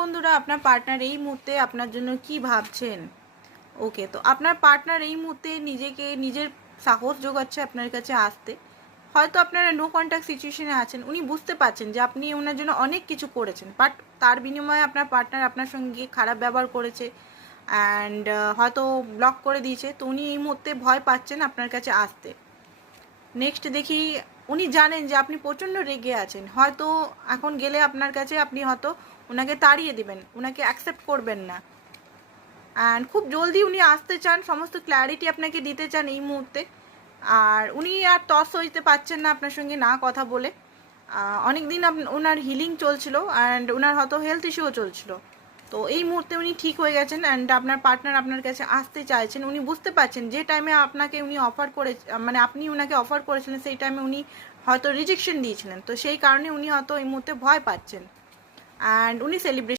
বন্ধুরা, আপনার পার্টনার এই মুহূর্তে আপনার জন্য কি ভাবছেন? ওকে, তো আপনার পার্টনার এই মুহূর্তে নিজের সাহস জোগাচ্ছে আপনার কাছে আসতে। হয়তো আপনারা নো কন্ট্যাক্ট সিচুয়েশনে আছেন, উনি বুঝতে পারছেন যে আপনি ওনার জন্য অনেক কিছু করেছেন, বাট তার বিনিময়ে আপনার পার্টনার আপনার সঙ্গে খারাপ ব্যবহার করেছে অ্যান্ড হয়তো ব্লক করে দিয়েছে। তো উনি এই মুহূর্তে ভয় পাচ্ছেন আপনার কাছে আসতে। নেক্সট দেখি, উনি জানেন যে আপনি প্রচণ্ড রেগে আছেন। হয়তো এখন গেলে আপনার কাছে আপনি হয়তো ওনাকে তাড়িয়ে দেবেন, ওনাকে অ্যাকসেপ্ট করবেন না। অ্যান্ড খুব জলদি উনি আসতে চান, সমস্ত ক্ল্যারিটি আপনাকে দিতে চান এই মুহূর্তে। আর উনি আর তস হইতে পারছেন না আপনার সঙ্গে না কথা বলে। অনেক দিন ওনার হিলিং চলছিল অ্যান্ড ওনার হয়তো হেলথ ইস্যুও চলছিল। তো এই মুহূর্তে উনি ঠিক হয়ে গেছেন অ্যান্ড আপনার পার্টনার আপনার কাছে আসতে চাইছেন। উনি বুঝতে পারছেন যে টাইমে আপনাকে উনি অফার করে, মানে আপনি ওনাকে অফার করেছিলেন, সেই টাইমে উনি হয়তো রিজেকশন দিয়েছিলেন। তো সেই কারণে উনি হয়তো এই মুহূর্তে ভয় পাচ্ছেন অ্যান্ড উনি সেলিব্রেশন